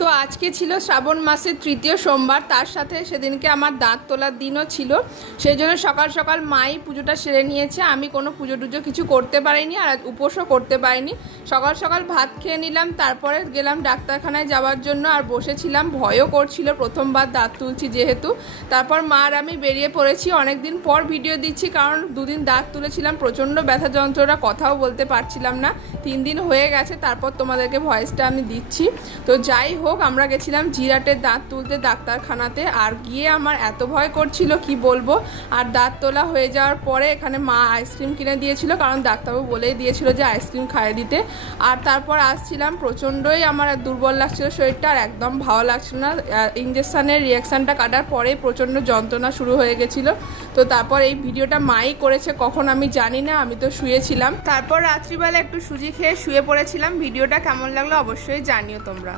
তো আজকে ছিল শ্রাবণ মাসের তৃতীয় সোমবার, তার সাথে সেদিনকে আমার দাঁত তোলার দিনও ছিল। সেই জন্য সকাল সকাল মাই পুজোটা সেরে নিয়েছে। আমি কোনো পুজো টুজো কিছু করতে পারিনি, আর উপোসও করতে পারিনি। সকাল সকাল ভাত খেয়ে নিলাম, তারপরে গেলাম ডাক্তারখানায় যাওয়ার জন্য। আর বসেছিলাম, ভয়ও করছিল, প্রথমবার দাঁত তুলছি যেহেতু। তারপর মা আর আমি বেরিয়ে পড়েছি। অনেক দিন পর ভিডিও দিচ্ছি, কারণ দুদিন দাঁত তুলেছিলাম, প্রচণ্ড ব্যথা যন্ত্রণা, কথাও বলতে পারছিলাম না। 3 দিন হয়ে গেছে, তারপর তোমাদেরকে ভয়েসটা আমি দিচ্ছি। তো যাই হোক, আমরা গেছিলাম জিরাটের দাঁত তুলতে ডাক্তারখানাতে। আর গিয়ে আমার এত ভয় করছিল কি বলবো। আর দাঁত তোলা হয়ে যাওয়ার পরে এখানে মা আইসক্রিম কিনে দিয়েছিল, কারণ ডাক্তারবাবু বলেই দিয়েছিল যে আইসক্রিম খাইয়ে দিতে। আর তারপর আসছিলাম, প্রচণ্ডই আমার দুর্বল লাগছিল শরীরটা, আর একদম ভালো লাগছিল না। ইঞ্জেকশানের রিয়াকশানটা কাটার পরে প্রচণ্ড যন্ত্রণা শুরু হয়ে গেছিলো। তো তারপর এই ভিডিওটা মাই করেছে, কখন আমি জানি না, আমি তো শুয়েছিলাম। তারপর রাত্রিবেলা একটু সুজি খেয়ে শুয়ে পড়েছিলাম। ভিডিওটা কেমন লাগলো অবশ্যই জানিও তোমরা।